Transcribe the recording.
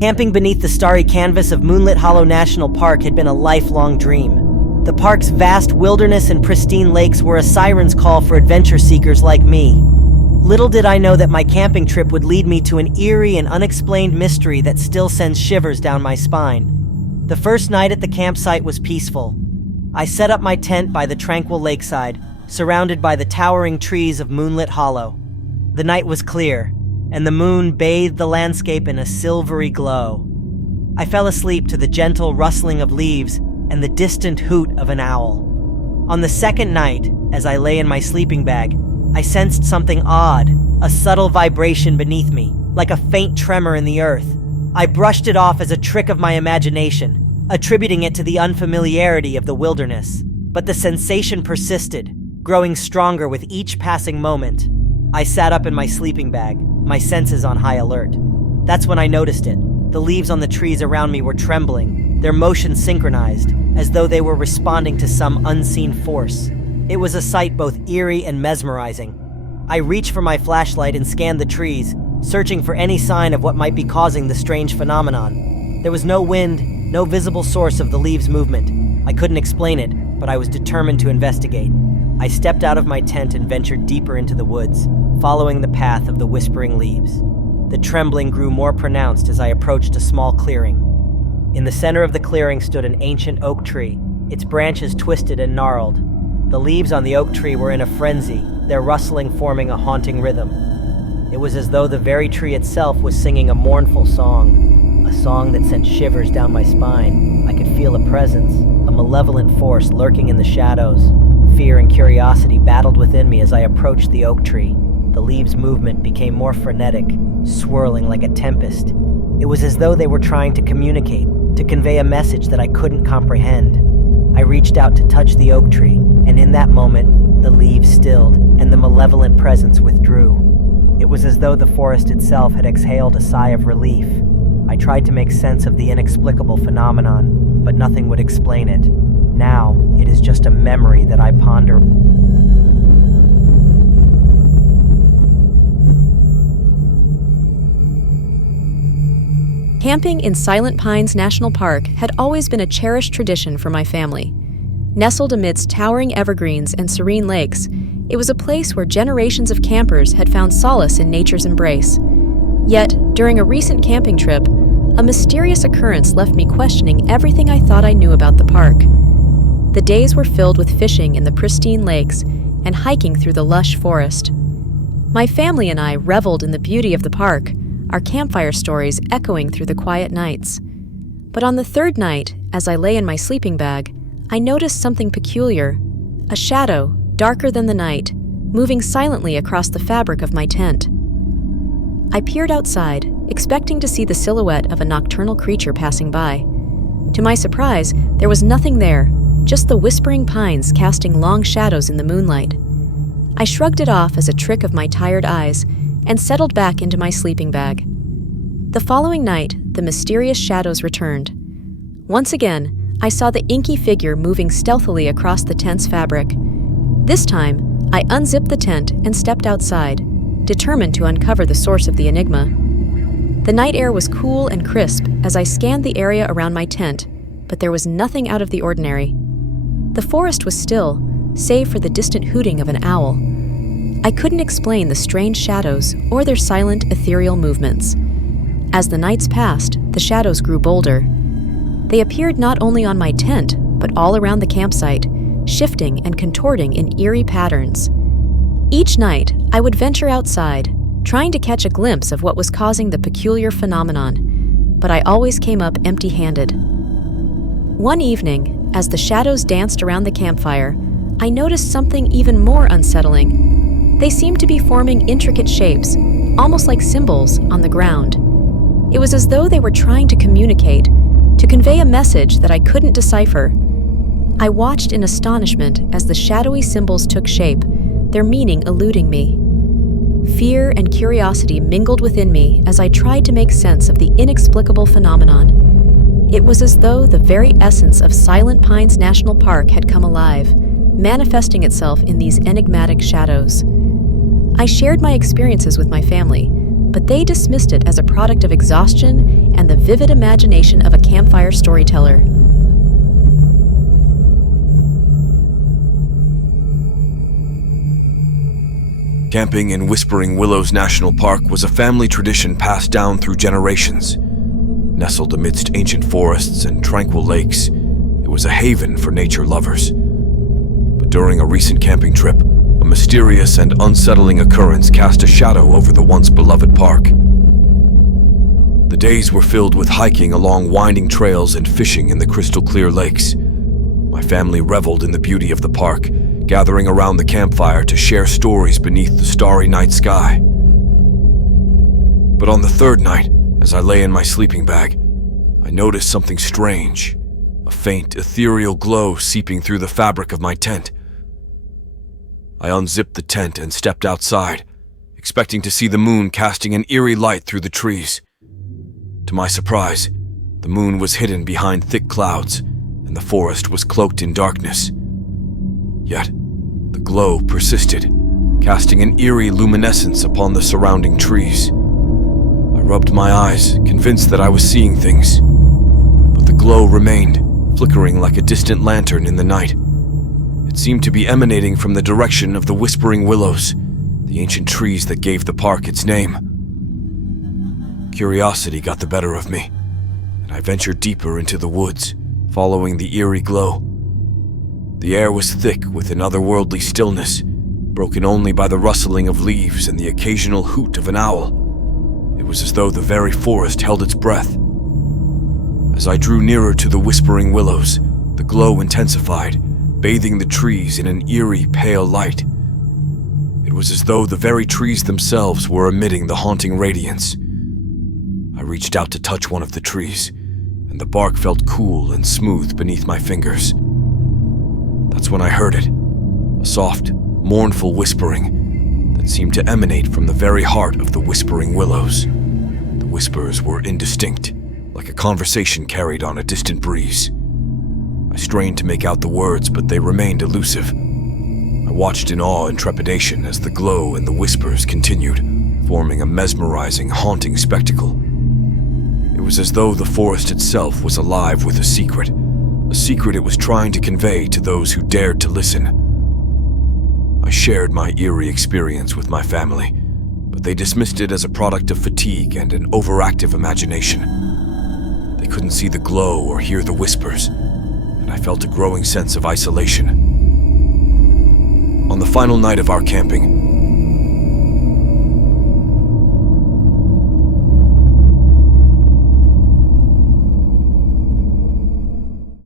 Camping beneath the starry canvas of Moonlit Hollow National Park had been a lifelong dream. The park's vast wilderness and pristine lakes were a siren's call for adventure seekers like me. Little did I know that my camping trip would lead me to an eerie and unexplained mystery that still sends shivers down my spine. The first night at the campsite was peaceful. I set up my tent by the tranquil lakeside, surrounded by the towering trees of Moonlit Hollow. The night was clear, and the moon bathed the landscape in a silvery glow. I fell asleep to the gentle rustling of leaves and the distant hoot of an owl. On the second night, as I lay in my sleeping bag, I sensed something odd, a subtle vibration beneath me, like a faint tremor in the earth. I brushed it off as a trick of my imagination, attributing it to the unfamiliarity of the wilderness. But the sensation persisted, growing stronger with each passing moment. I sat up in my sleeping bag, my senses on high alert. That's when I noticed it. The leaves on the trees around me were trembling, their motion synchronized, as though they were responding to some unseen force. It was a sight both eerie and mesmerizing. I reached for my flashlight and scanned the trees, searching for any sign of what might be causing the strange phenomenon. There was no wind, no visible source of the leaves' movement. I couldn't explain it, but I was determined to investigate. I stepped out of my tent and ventured deeper into the woods, following the path of the whispering leaves. The trembling grew more pronounced as I approached a small clearing. In the center of the clearing stood an ancient oak tree, its branches twisted and gnarled. The leaves on the oak tree were in a frenzy, their rustling forming a haunting rhythm. It was as though the very tree itself was singing a mournful song, a song that sent shivers down my spine. I could feel a presence, a malevolent force lurking in the shadows. Fear and curiosity battled within me as I approached the oak tree. The leaves' movement became more frenetic, swirling like a tempest. It was as though they were trying to communicate, to convey a message that I couldn't comprehend. I reached out to touch the oak tree, and in that moment, the leaves stilled and the malevolent presence withdrew. It was as though the forest itself had exhaled a sigh of relief. I tried to make sense of the inexplicable phenomenon, but nothing would explain it. Now, it is just a memory that I ponder. Camping in Silent Pines National Park had always been a cherished tradition for my family. Nestled amidst towering evergreens and serene lakes, it was a place where generations of campers had found solace in nature's embrace. Yet, during a recent camping trip, a mysterious occurrence left me questioning everything I thought I knew about the park. The days were filled with fishing in the pristine lakes and hiking through the lush forest. My family and I reveled in the beauty of the park, our campfire stories echoing through the quiet nights. But on the third night, as I lay in my sleeping bag, I noticed something peculiar, a shadow, darker than the night, moving silently across the fabric of my tent. I peered outside, expecting to see the silhouette of a nocturnal creature passing by. To my surprise, there was nothing there, just the whispering pines casting long shadows in the moonlight. I shrugged it off as a trick of my tired eyes and settled back into my sleeping bag. The following night, the mysterious shadows returned. Once again, I saw the inky figure moving stealthily across the tent's fabric. This time, I unzipped the tent and stepped outside, determined to uncover the source of the enigma. The night air was cool and crisp as I scanned the area around my tent, but there was nothing out of the ordinary. The forest was still, save for the distant hooting of an owl. I couldn't explain the strange shadows or their silent, ethereal movements. As the nights passed, the shadows grew bolder. They appeared not only on my tent, but all around the campsite, shifting and contorting in eerie patterns. Each night, I would venture outside, trying to catch a glimpse of what was causing the peculiar phenomenon, but I always came up empty-handed. One evening, as the shadows danced around the campfire, I noticed something even more unsettling. They seemed to be forming intricate shapes, almost like symbols, on the ground. It was as though they were trying to communicate, to convey a message that I couldn't decipher. I watched in astonishment as the shadowy symbols took shape, their meaning eluding me. Fear and curiosity mingled within me as I tried to make sense of the inexplicable phenomenon. It was as though the very essence of Silent Pines National Park had come alive, manifesting itself in these enigmatic shadows. I shared my experiences with my family, but they dismissed it as a product of exhaustion and the vivid imagination of a campfire storyteller. Camping in Whispering Willows National Park was a family tradition passed down through generations. Nestled amidst ancient forests and tranquil lakes, it was a haven for nature lovers. But during a recent camping trip, a mysterious and unsettling occurrence cast a shadow over the once beloved park. The days were filled with hiking along winding trails and fishing in the crystal-clear lakes. My family reveled in the beauty of the park, gathering around the campfire to share stories beneath the starry night sky. But on the third night, as I lay in my sleeping bag, I noticed something strange, a faint, ethereal glow seeping through the fabric of my tent. I unzipped the tent and stepped outside, expecting to see the moon casting an eerie light through the trees. To my surprise, the moon was hidden behind thick clouds, and the forest was cloaked in darkness. Yet, the glow persisted, casting an eerie luminescence upon the surrounding trees. I rubbed my eyes, convinced that I was seeing things, but the glow remained, flickering like a distant lantern in the night. It seemed to be emanating from the direction of the Whispering Willows, the ancient trees that gave the park its name. Curiosity got the better of me, and I ventured deeper into the woods, following the eerie glow. The air was thick with an otherworldly stillness, broken only by the rustling of leaves and the occasional hoot of an owl. It was as though the very forest held its breath. As I drew nearer to the Whispering Willows, the glow intensified, bathing the trees in an eerie, pale light. It was as though the very trees themselves were emitting the haunting radiance. I reached out to touch one of the trees, and the bark felt cool and smooth beneath my fingers. That's when I heard it, a soft, mournful whispering that seemed to emanate from the very heart of the Whispering Willows. The whispers were indistinct, like a conversation carried on a distant breeze. I strained to make out the words, but they remained elusive. I watched in awe and trepidation as the glow and the whispers continued, forming a mesmerizing, haunting spectacle. It was as though the forest itself was alive with a secret it was trying to convey to those who dared to listen. I shared my eerie experience with my family, but they dismissed it as a product of fatigue and an overactive imagination. They couldn't see the glow or hear the whispers, and I felt a growing sense of isolation. On the final night of our camping,